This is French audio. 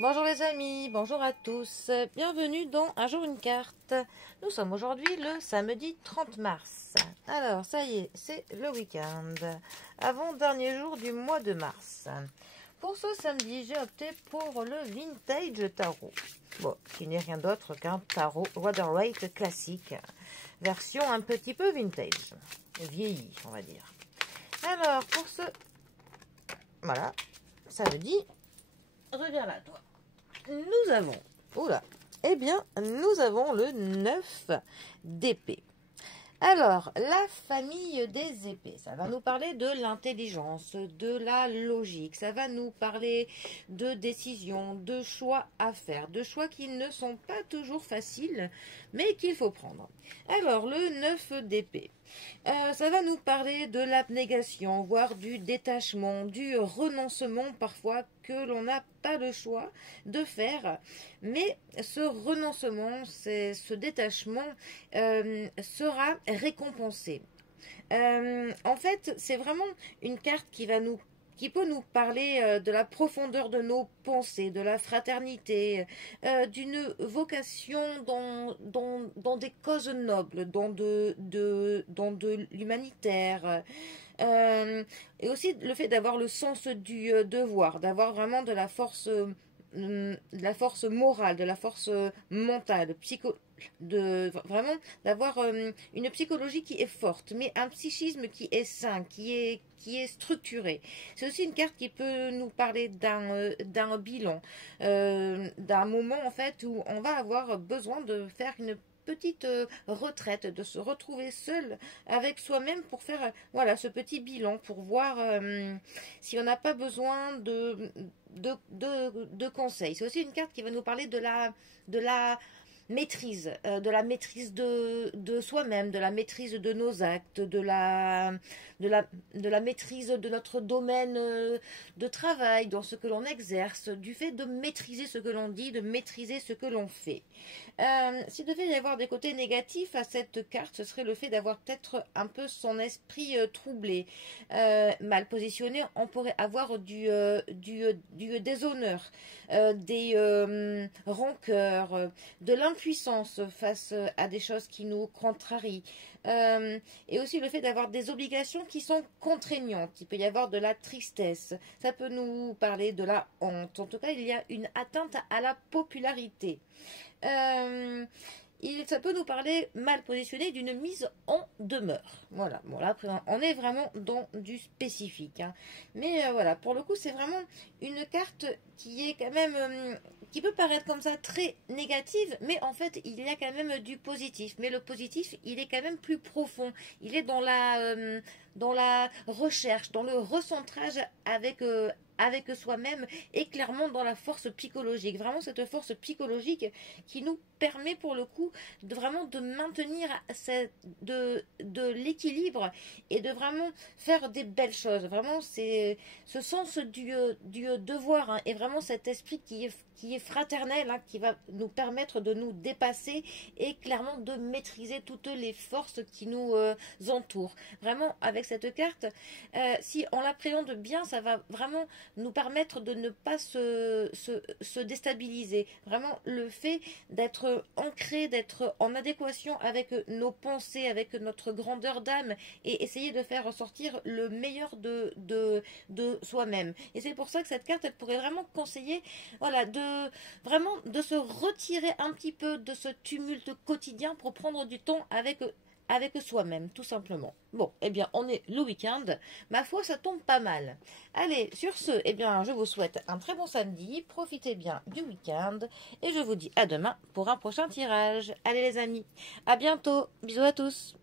Bonjour les amis, bonjour à tous, bienvenue dans Un jour une carte. Nous sommes aujourd'hui le samedi 30 mars. Alors ça y est, c'est le week-end, avant-dernier jour du mois de mars. Pour ce samedi, j'ai opté pour le Vintage Tarot. Bon, qui n'est rien d'autre qu'un tarot Rider-Waite classique, version un petit peu vintage, vieilli on va dire. Alors pour ce, voilà, samedi, reviens là toi. Nous avons, oula, eh bien, nous avons le 9 d'épée. Alors, la famille des épées, ça va nous parler de l'intelligence, de la logique, ça va nous parler de décisions, de choix à faire, de choix qui ne sont pas toujours faciles, mais qu'il faut prendre. Alors, le 9 d'épée, ça va nous parler de l'abnégation, voire du détachement, du renoncement parfois que l'on n'a pas le choix de faire. Mais ce renoncement, ce détachement sera récompensé. En fait, c'est vraiment une carte qui peut nous parler de la profondeur de nos pensées, de la fraternité, d'une vocation dans des causes nobles, dans de l'humanitaire. Et aussi le fait d'avoir le sens du devoir, d'avoir vraiment de la force morale, de la force mentale, vraiment d'avoir une psychologie qui est forte, mais un psychisme qui est sain, qui est structuré. C'est aussi une carte qui peut nous parler d'un bilan, d'un moment en fait où on va avoir besoin de faire une petite retraite, de se retrouver seul avec soi-même pour faire voilà ce petit bilan, pour voir si on n'a pas besoin de conseils. C'est aussi une carte qui va nous parler de la maîtrise, de soi-même, de la maîtrise de nos actes, de la maîtrise de notre domaine de travail, dans ce que l'on exerce, du fait de maîtriser ce que l'on dit, de maîtriser ce que l'on fait. S'il devait y avoir des côtés négatifs à cette carte, ce serait le fait d'avoir peut-être un peu son esprit troublé, mal positionné. On pourrait avoir du déshonneur, des rancœurs, de l'impuissance face à des choses qui nous contrarient. Et aussi le fait d'avoir des obligations qui sont contraignantes. Il peut y avoir de la tristesse. Ça peut nous parler de la honte. En tout cas, il y a une atteinte à la popularité. Ça peut nous parler mal positionné d'une mise en demeure. Voilà, bon là après on est vraiment dans du spécifique. Hein. Mais voilà, pour le coup c'est vraiment une carte qui est quand même, qui peut paraître comme ça très négative, mais en fait il y a quand même du positif. Mais le positif il est quand même plus profond. Il est dans la recherche, dans le recentrage avec soi-même et clairement dans la force psychologique. Vraiment cette force psychologique qui nous permet pour le coup vraiment de maintenir de l'équilibre et de vraiment faire des belles choses. Vraiment c'est ce sens du devoir hein, et vraiment cet esprit qui est fraternel, hein, qui va nous permettre de nous dépasser et clairement de maîtriser toutes les forces qui nous entourent. Vraiment avec cette carte, si on l'appréhende bien, ça va vraiment nous permettre de ne pas se déstabiliser. Vraiment le fait d'être ancré, d'être en adéquation avec nos pensées, avec notre grandeur d'âme et essayer de faire ressortir le meilleur de soi-même. Et c'est pour ça que cette carte, elle pourrait vraiment conseiller voilà, vraiment de se retirer un petit peu de ce tumulte quotidien pour prendre du temps avec soi-même, tout simplement. Bon, eh bien, on est le week-end. Ma foi, ça tombe pas mal. Allez, sur ce, eh bien, je vous souhaite un très bon samedi. Profitez bien du week-end. Et je vous dis à demain pour un prochain tirage. Allez les amis, à bientôt. Bisous à tous.